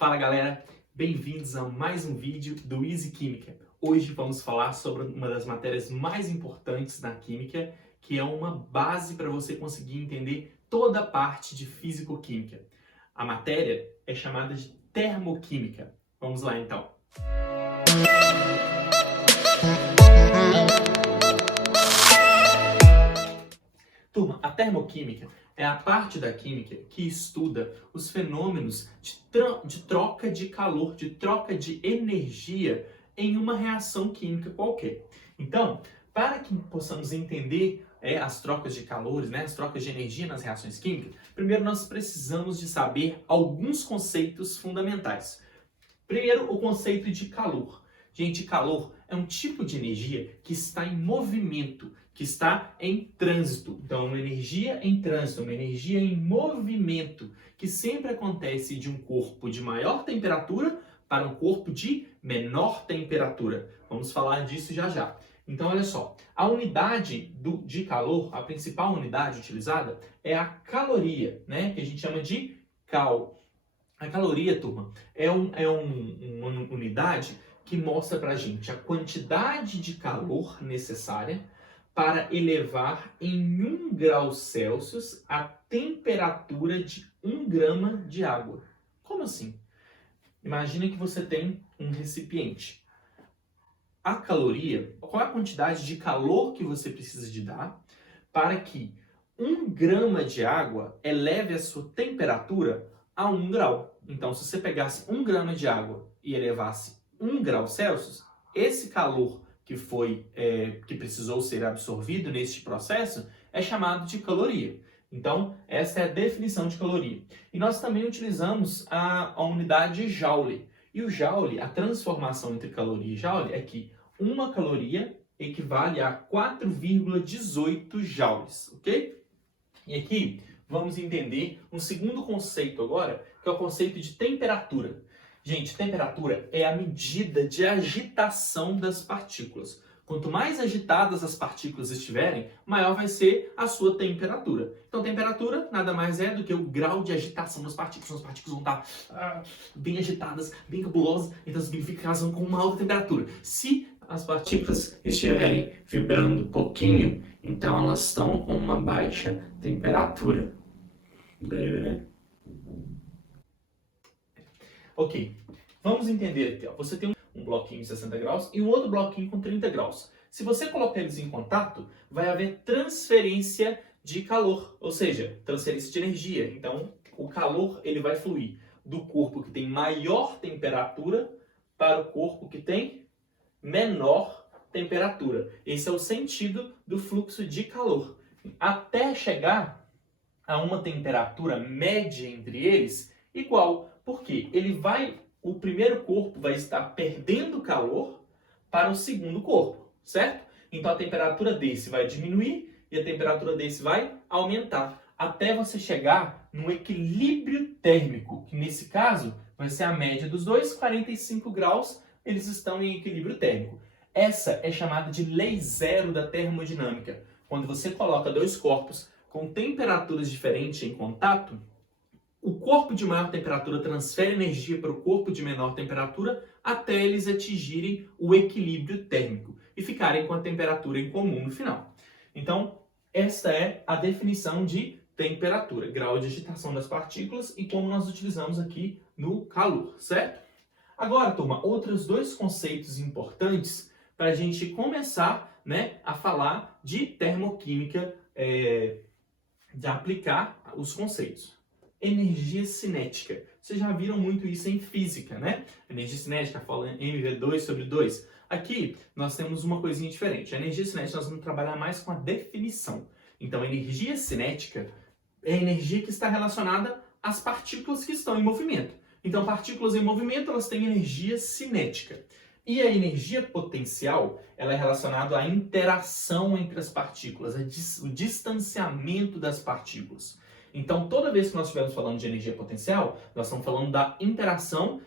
Fala galera, bem-vindos a mais um vídeo do Easy Química. Hoje vamos falar sobre uma das matérias mais importantes na química, que é uma base para você conseguir entender toda a parte de físico-química. A matéria é chamada de termoquímica. Vamos lá então. Turma, a termoquímica é a parte da química que estuda os fenômenos de troca de calor, de troca de energia em uma reação química qualquer. Então, para que possamos entender as trocas de calores, as trocas de energia nas reações químicas, primeiro nós precisamos de saber alguns conceitos fundamentais. Primeiro, o conceito de calor. Gente, calor é um tipo de energia que está em movimento, que está em trânsito. Então, uma energia em trânsito, uma energia em movimento, que sempre acontece de um corpo de maior temperatura para um corpo de menor temperatura. Vamos falar disso já já. Então, olha só, a unidade de calor, a principal unidade utilizada é a caloria, que a gente chama de cal. A caloria, turma, é uma unidade que mostra para a gente a quantidade de calor necessária para elevar em 1 grau Celsius a temperatura de 1 grama de água. Como assim? Imagina que você tem um recipiente. A caloria, qual é a quantidade de calor que você precisa de dar para que 1 grama de água eleve a sua temperatura a 1 grau. Então, se você pegasse 1 grama de água e elevasse 1 grau Celsius, esse calor que precisou ser absorvido neste processo é chamado de caloria. Então, essa é a definição de caloria. E nós também utilizamos a unidade Joule. E o Joule, a transformação entre caloria e Joule é que uma caloria equivale a 4,18 joules, ok? E aqui vamos entender um segundo conceito agora, que é o conceito de temperatura. Gente, temperatura é a medida de agitação das partículas. Quanto mais agitadas as partículas estiverem, maior vai ser a sua temperatura. Então, temperatura nada mais é do que o grau de agitação das partículas. As partículas vão estar bem agitadas, bem cabulosas, então significa que elas vão com uma alta temperatura. Se as partículas estiverem vibrando pouquinho, então elas estão com uma baixa temperatura. Ok, vamos entender aqui. Você tem um bloquinho de 60 graus e um outro bloquinho com 30 graus. Se você colocar eles em contato, vai haver transferência de calor, ou seja, transferência de energia. Então, o calor ele vai fluir do corpo que tem maior temperatura para o corpo que tem menor temperatura. Esse é o sentido do fluxo de calor. Até chegar a uma temperatura média entre eles igual. Porque o primeiro corpo vai estar perdendo calor para o segundo corpo, certo? Então a temperatura desse vai diminuir e a temperatura desse vai aumentar, até você chegar no equilíbrio térmico, que nesse caso vai ser a média dos dois, 45 graus, eles estão em equilíbrio térmico. Essa é chamada de lei zero da termodinâmica. Quando você coloca dois corpos com temperaturas diferentes em contato, o corpo de maior temperatura transfere energia para o corpo de menor temperatura até eles atingirem o equilíbrio térmico e ficarem com a temperatura em comum no final. Então, esta é a definição de temperatura, grau de agitação das partículas e como nós utilizamos aqui no calor, certo? Agora, turma, outros dois conceitos importantes para a gente começar a falar de termoquímica, de aplicar os conceitos. Energia cinética. Vocês já viram muito isso em física, Energia cinética, fala mv2 sobre 2. Aqui, nós temos uma coisinha diferente. A energia cinética, nós vamos trabalhar mais com a definição. Então, a energia cinética é a energia que está relacionada às partículas que estão em movimento. Então, partículas em movimento, elas têm energia cinética. E a energia potencial, ela é relacionada à interação entre as partículas, o distanciamento das partículas. Então, toda vez que nós estivermos falando de energia potencial, nós estamos falando da interação,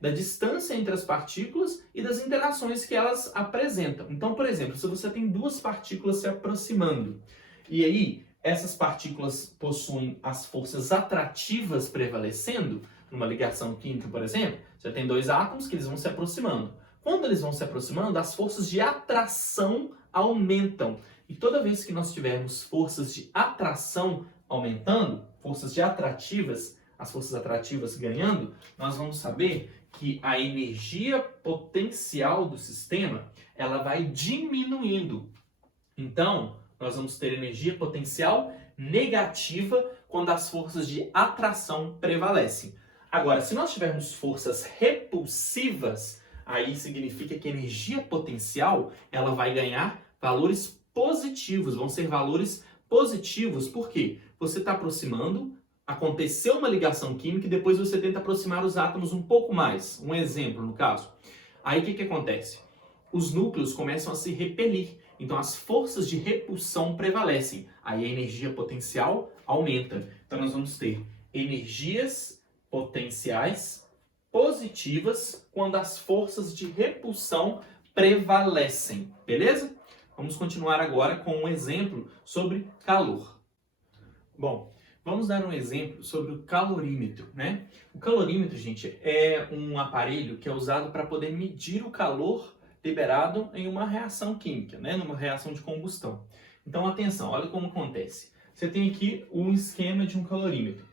da distância entre as partículas e das interações que elas apresentam. Então, por exemplo, se você tem duas partículas se aproximando, e aí essas partículas possuem as forças atrativas prevalecendo, numa ligação química, por exemplo, você tem dois átomos que eles vão se aproximando. Quando eles vão se aproximando, as forças de atração aumentam. E toda vez que nós tivermos forças de atração aumentando, forças de atrativas, as forças atrativas ganhando, nós vamos saber que a energia potencial do sistema, ela vai diminuindo. Então, nós vamos ter energia potencial negativa quando as forças de atração prevalecem. Agora, se nós tivermos forças repulsivas, aí significa que a energia potencial, ela vai ganhar valores positivos, vão ser valores positivos. Por quê? Você está aproximando, aconteceu uma ligação química e depois você tenta aproximar os átomos um pouco mais. Um exemplo, no caso. Aí o que acontece? Os núcleos começam a se repelir. Então as forças de repulsão prevalecem. Aí a energia potencial aumenta. Então nós vamos ter energias potenciais positivas quando as forças de repulsão prevalecem. Beleza? Vamos continuar agora com um exemplo sobre calor. Bom, vamos dar um exemplo sobre o calorímetro, né? O calorímetro, gente, é um aparelho que é usado para poder medir o calor liberado em uma reação química, né? Numa reação de combustão. Então, atenção, olha como acontece. Você tem aqui um esquema de um calorímetro.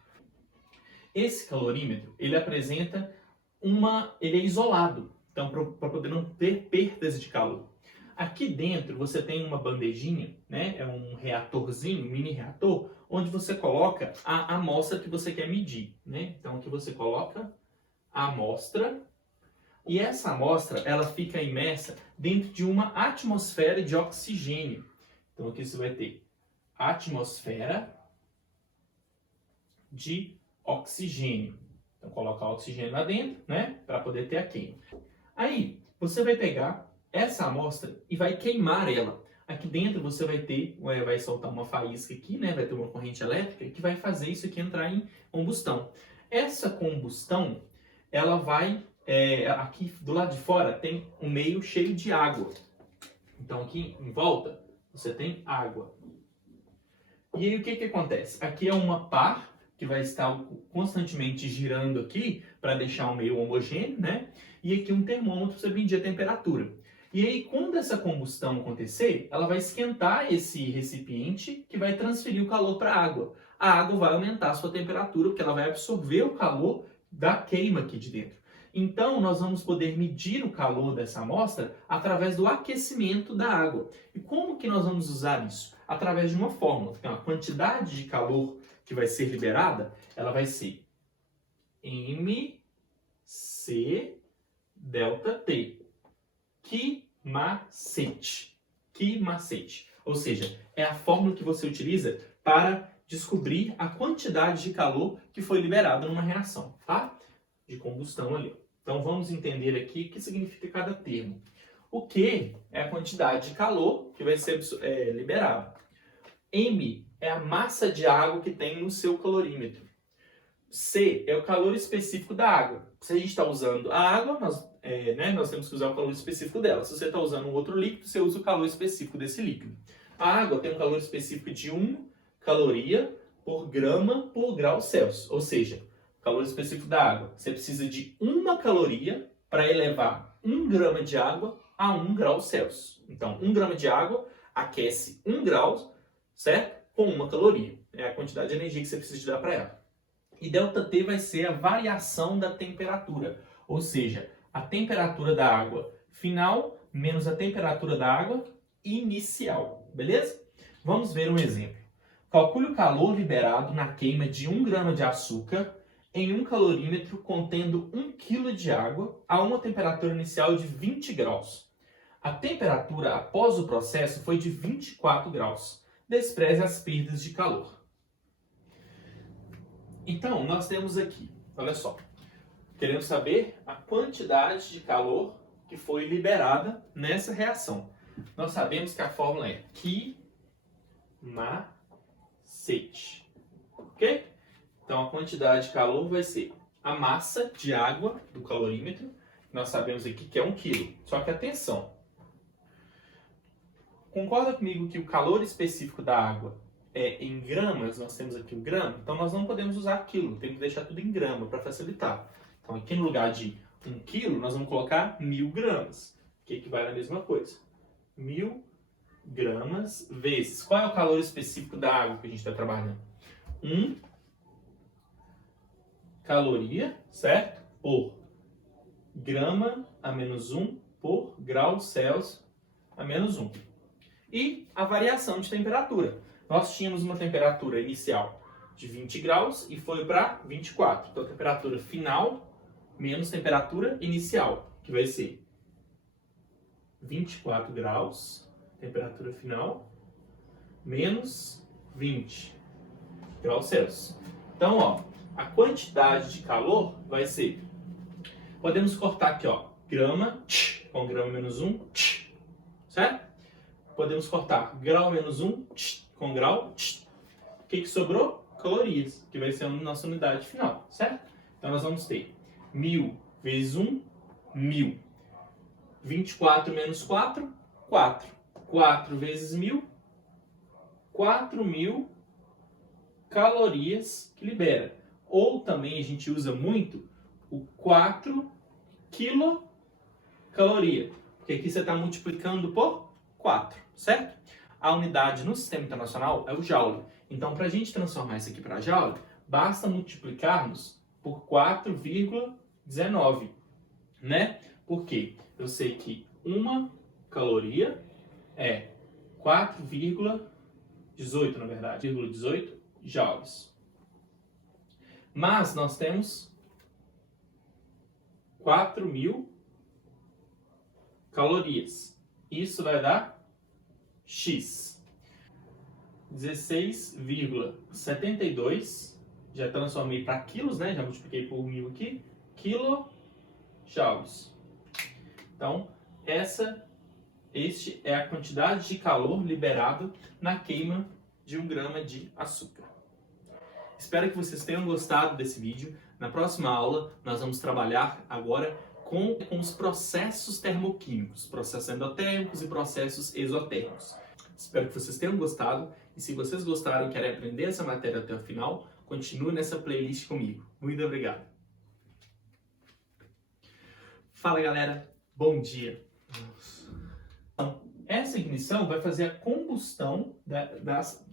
Esse calorímetro, ele apresenta ele é isolado, então para poder não ter perdas de calor. Aqui dentro você tem uma bandejinha, né? É um reatorzinho, um mini reator, onde você coloca a amostra que você quer medir, né? Então aqui você coloca a amostra e essa amostra ela fica imersa dentro de uma atmosfera de oxigênio. Então aqui você vai ter atmosfera de oxigênio. Então colocar o oxigênio lá dentro, né? Para poder ter a queima. Aí você vai pegar essa amostra e vai queimar ela. Aqui dentro você vai soltar uma faísca aqui, né? Vai ter uma corrente elétrica que vai fazer isso aqui entrar em combustão. Essa combustão, ela vai, aqui do lado de fora tem um meio cheio de água. Então aqui em volta você tem água. E aí o que acontece? Aqui é uma pá que vai estar constantemente girando aqui para deixar o meio homogêneo, né? E aqui um termômetro para você medir a temperatura. E aí, quando essa combustão acontecer, ela vai esquentar esse recipiente que vai transferir o calor para a água. A água vai aumentar a sua temperatura, porque ela vai absorver o calor da queima aqui de dentro. Então, nós vamos poder medir o calor dessa amostra através do aquecimento da água. E como que nós vamos usar isso? Através de uma fórmula. Então, a quantidade de calor que vai ser liberada, ela vai ser mc ΔT. Que macete. Ou seja, é a fórmula que você utiliza para descobrir a quantidade de calor que foi liberada numa reação, tá? De combustão ali. Então vamos entender aqui o que significa cada termo. O Q é a quantidade de calor que vai ser liberada. M é a massa de água que tem no seu calorímetro. C é o calor específico da água. Se a gente está usando a água, nós temos que usar o calor específico dela. Se você está usando um outro líquido, você usa o calor específico desse líquido. A água tem um calor específico de 1 caloria por grama por grau Celsius. Ou seja, o calor específico da água. Você precisa de 1 caloria para elevar 1 grama de água a 1 grau Celsius. Então, 1 grama de água aquece 1 grau, certo? Com 1 caloria. É a quantidade de energia que você precisa dar para ela. E ΔT vai ser a variação da temperatura, ou seja, a temperatura da água final menos a temperatura da água inicial, beleza? Vamos ver um exemplo. Calcule o calor liberado na queima de 1 grama de açúcar em um calorímetro contendo 1 kg de água a uma temperatura inicial de 20 graus. A temperatura após o processo foi de 24 graus. Despreze as perdas de calor. Então, nós temos aqui, olha só, queremos saber a quantidade de calor que foi liberada nessa reação. Nós sabemos que a fórmula é Q macete, ok? Então, a quantidade de calor vai ser a massa de água do calorímetro, nós sabemos aqui que é 1 kg. Só que atenção, concorda comigo que o calor específico da água em gramas, nós temos aqui o grama, então nós não podemos usar quilo, temos que deixar tudo em grama para facilitar. Então aqui no lugar de 1 quilo, nós vamos colocar 1000 gramas, que equivale à mesma coisa. 1000 gramas vezes. Qual é o calor específico da água que a gente está trabalhando? 1 caloria, certo? Por grama a menos 1 por grau Celsius a menos 1. E a variação de temperatura. Nós tínhamos uma temperatura inicial de 20 graus e foi para 24. Então, a temperatura final menos temperatura inicial, que vai ser 24 graus, temperatura final, menos 20 graus Celsius. Então, ó, a quantidade de calor vai ser... Podemos cortar aqui, ó, grama, com grama menos 1, certo? Podemos cortar grau menos 1 com grau. O que sobrou? Calorias, que vai ser a nossa unidade final, certo? Então nós vamos ter 1000 vezes 1, 1000. 24 menos 4, 4. 4 vezes 1000, 4000 calorias que libera. Ou também a gente usa muito o 4 quilocaloria, porque aqui você está multiplicando por 4, certo? A unidade no sistema internacional é o joule. Então, para a gente transformar isso aqui para joule, basta multiplicarmos por 4,19, né? Porque eu sei que uma caloria é 4,18, na verdade, 0,18 joules. Mas nós temos 4000 calorias. Isso vai dar X. 16,72. Já transformei para quilos, né? Já multipliquei por 1000 aqui. Kilojoules. Então, este é a quantidade de calor liberado na queima de 1 grama de açúcar. Espero que vocês tenham gostado desse vídeo. Na próxima aula, nós vamos trabalhar agora com os processos termoquímicos, processos endotérmicos e processos exotérmicos. Espero que vocês tenham gostado e se vocês gostaram e querem aprender essa matéria até o final, continue nessa playlist comigo. Muito obrigado! Fala galera, bom dia! Então, essa ignição vai fazer a combustão das